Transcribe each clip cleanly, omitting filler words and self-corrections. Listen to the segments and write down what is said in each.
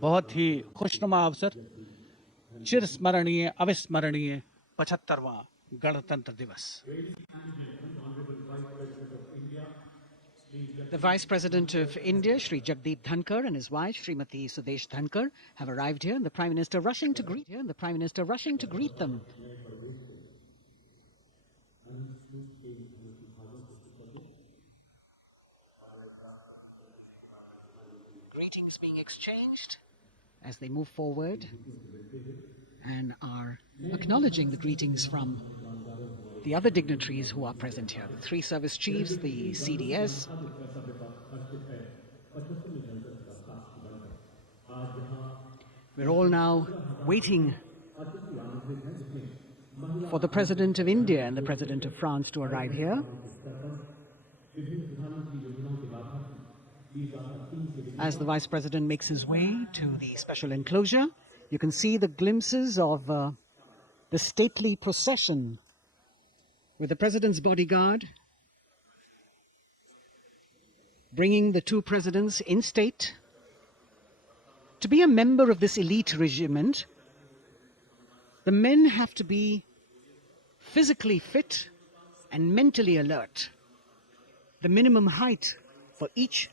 बहुत ही खुशनुमा अवसर, चिरस्मरणीय अविस्मरणीय 75वां गणतंत्र दिवस। The Vice President of India, Shri Jagdeep Dhankar, and his wife, Srimati Sudesh Dhankar, have arrived here, and the Prime Minister rushing to greet them. Greetings being exchanged as they move forward and are acknowledging the greetings from the other dignitaries who are present here. The 3 service chiefs, the CDS. We're all now waiting for the President of India and the President of France to arrive here. As the Vice President makes his way to the special enclosure, you can see the glimpses of the stately procession with the President's bodyguard bringing the 2 presidents in state. To be a member of this elite regiment, the men have to be physically fit and mentally alert. The minimum height for each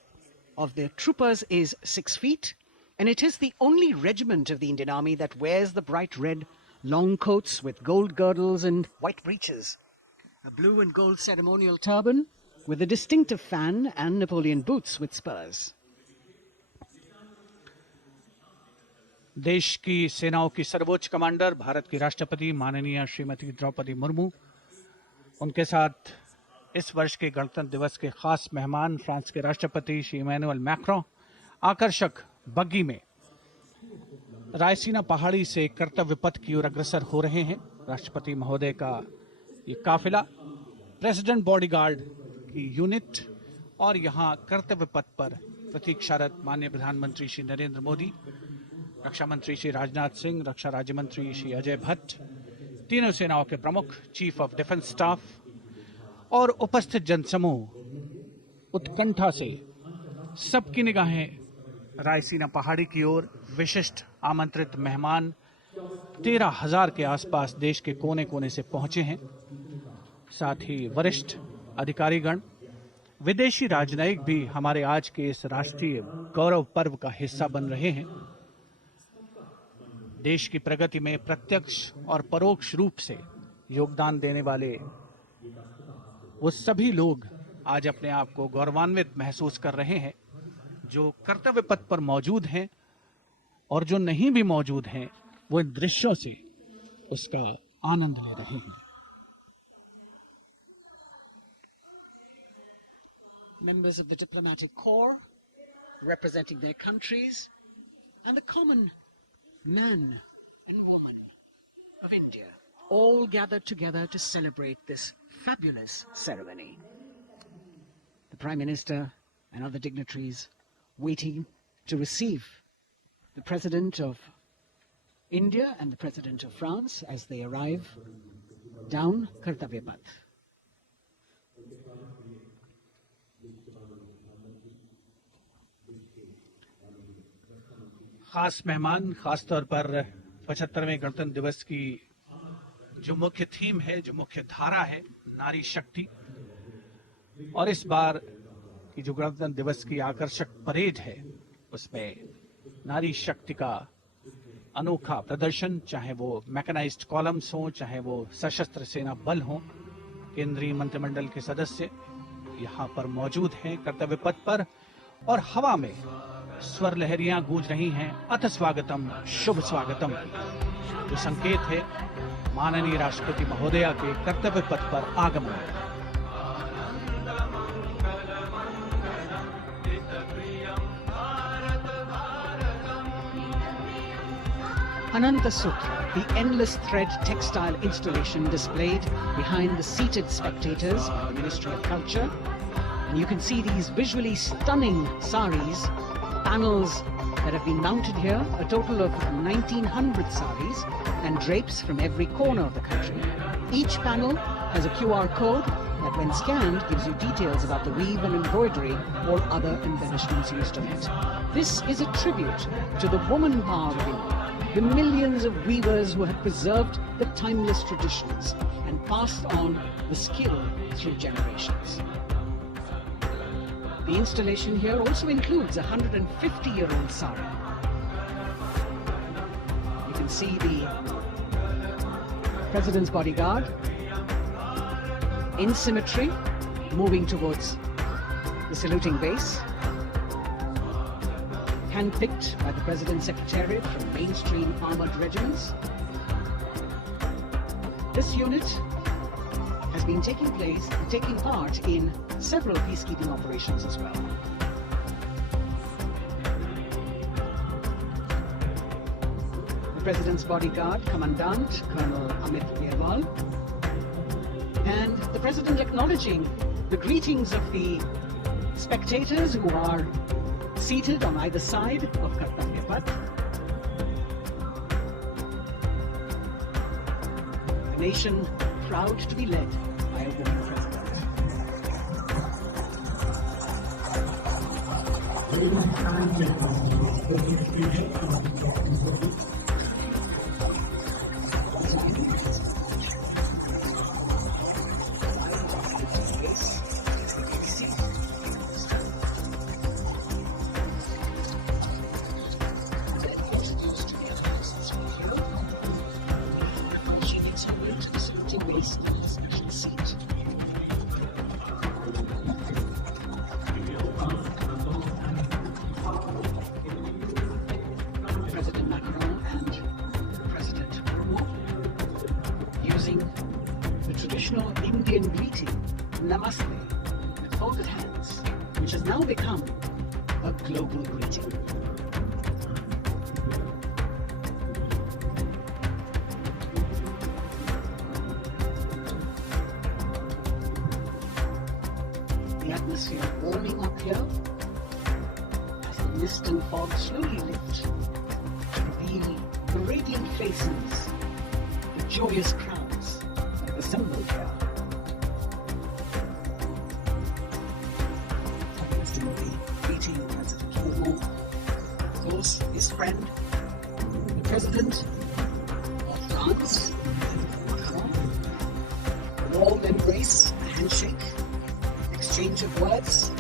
of the troopers is 6 feet, and it is the only regiment of the Indian Army that wears the bright red long coats with gold girdles and white breeches, a blue and gold ceremonial turban with a distinctive fan and Napoleon boots with spurs. देश की सेनाओं की सर्वोच्च commander, Bharat की राष्ट्रपति माननीय श्रीमती द्रौपदी मुर्मू, उनके साथ इस वर्ष के गणतंत्र दिवस के खास मेहमान फ्रांस के राष्ट्रपति श्री इमैनुअल मैक्रों आकर्षक बग्गी में रायसीना पहाड़ी से कर्तव्य पथ की ओर अग्रसर हो रहे हैं। राष्ट्रपति महोदय का ये काफिला प्रेसिडेंट बॉडीगार्ड की यूनिट और यहाँ कर्तव्य पथ पर प्रतीक्षारत माननीय प्रधानमंत्री श्री नरेंद्र मोदी, रक्षा मंत्री श्री राजनाथ सिंह, रक्षा राज्य मंत्री श्री अजय भट्ट, तीनों सेनाओं के प्रमुख, चीफ ऑफ डिफेंस स्टाफ और उपस्थित जनसमूह उत्कंठा से सबकी निगाहें रायसीना पहाड़ी की ओर। विशिष्ट आमंत्रित मेहमान 13,000 के आसपास देश के कोने कोने से पहुंचे हैं। साथ ही वरिष्ठ अधिकारीगण, विदेशी राजनयिक भी हमारे आज के इस राष्ट्रीय गौरव पर्व का हिस्सा बन रहे हैं। देश की प्रगति में प्रत्यक्ष और परोक्ष रूप से योगदान देने वाले वो सभी लोग आज अपने आप को गौरवान्वित महसूस कर रहे हैं, जो कर्तव्य पथ पर मौजूद हैं और जो नहीं भी मौजूद हैं, वो इन दृश्यों से उसका आनंद ले रहे हैं। Members of the diplomatic corps representing their countries and the common man and woman of India all gathered together to celebrate this fabulous ceremony. The Prime Minister and other dignitaries waiting to receive the President of India and the President of France as they arrive down Kartavya Path. खास मेहमान, खास तौर पर 75वें गणतंत्र दिवस की जो मुख्य थीम है, जो मुख्य धारा है, नारी शक्ति, और इस बार की जो गणतंत्र दिवस की आकर्षक परेड है उसमें नारी शक्ति का अनोखा प्रदर्शन, चाहे वो मैकेनाइज्ड कॉलम्स हो, चाहे वो सशस्त्र सेना बल हो, केंद्रीय मंत्रिमंडल के सदस्य यहाँ पर मौजूद हैं कर्तव्य पथ पर, और हवा में स्वर लहरियां गूंज रही हैं, अथ स्वागतम, शुभ स्वागतम, जो संकेत है माननीय राष्ट्रपति महोदया के कर्तव्य पथ पर आगमन। Ananta Sutra, the endless thread textile installation displayed behind the seated spectators by the Ministry of Culture. And you can see these visually stunning saris, panels that have been mounted here, a total of 1,900 saris and drapes from every corner of the country. Each panel has a QR code that when scanned gives you details about the weave and embroidery or other embellishments used on it. This is a tribute to the woman power of India, the millions of weavers who have preserved the timeless traditions and passed on the skill through generations. The installation here also includes a 150-year-old sari. You can see the President's bodyguard in symmetry, moving towards the saluting base, handpicked by the President's Secretariat from mainstream armored regiments. This unit has been taking part in several peacekeeping operations as well. The President's bodyguard, Commandant Colonel Amit Birwal, and the President acknowledging the greetings of the spectators who are seated on either side of Kartavya Path. A nation proud to be led by a woman president. The traditional Indian greeting, Namaste, with folded hands, which has now become a global greeting. The atmosphere warming up here as the mist and fog slowly lift to reveal the radiant faces, the joyous crowds assembled here. Interestingly, meeting President Murmu, of course, his friend, the President of France, a warm embrace, a handshake, exchange of words,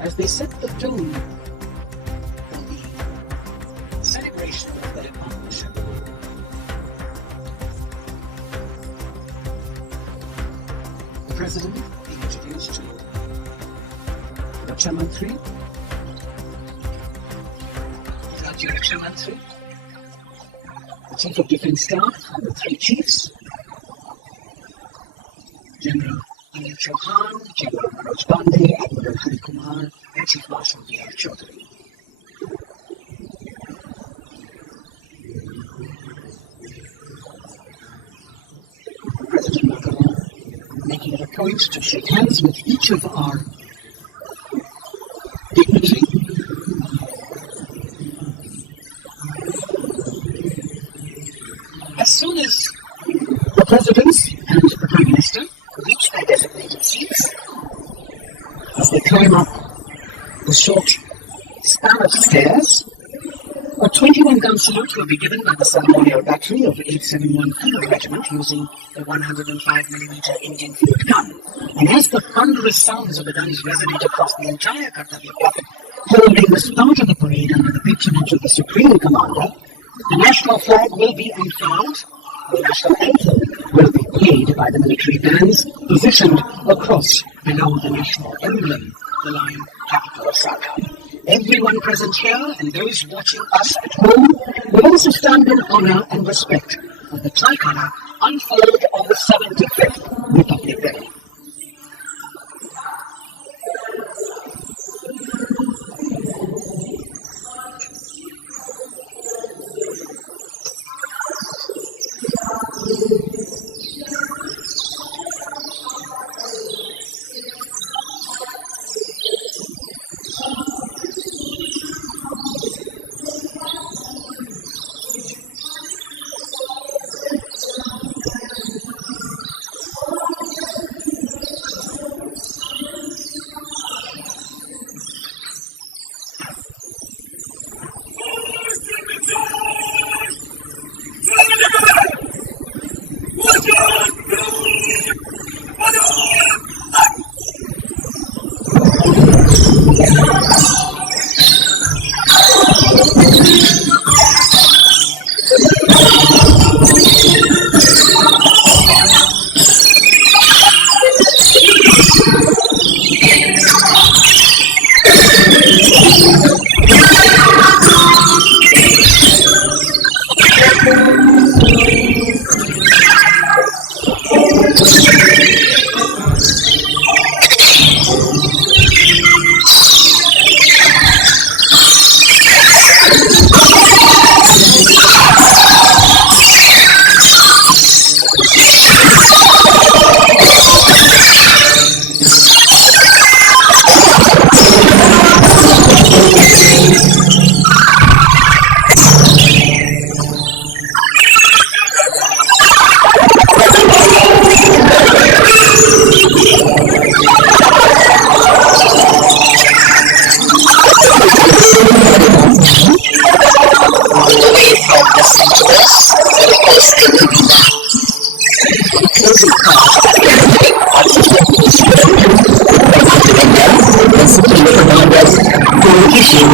as they set the tone for the celebration of their partnership. The President being introduced to Raksha Mantri, Rajya Raksha Mantri, the Chief of Defence Staff, and the three chiefs, General Anil Chauhan, General Manoj Pandey, Admiral Hari Kumar, and Chief Marshal B.R. Chaudhary. President Macron making it a point to shake hands with each of our dignitaries. As soon as the Presidents and the Prime Minister reach their designated seats, as they climb up the short span of stairs, a 21-gun salute will be given by the ceremonial battery of the 871 Field Regiment using the 105mm Indian field gun. And as the thunderous sounds of the guns resonate across the entire Kartavya Path, holding the start of the parade under the patronage of the Supreme Commander, the national flag will be unfurled, the national anthem will be played by the military bands positioned across below the national emblem, the lion capital of Saka. Everyone present here and those watching us at home will also stand in honor and respect of the tricolour unfurled on the 75th Republic Day.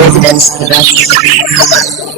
Residents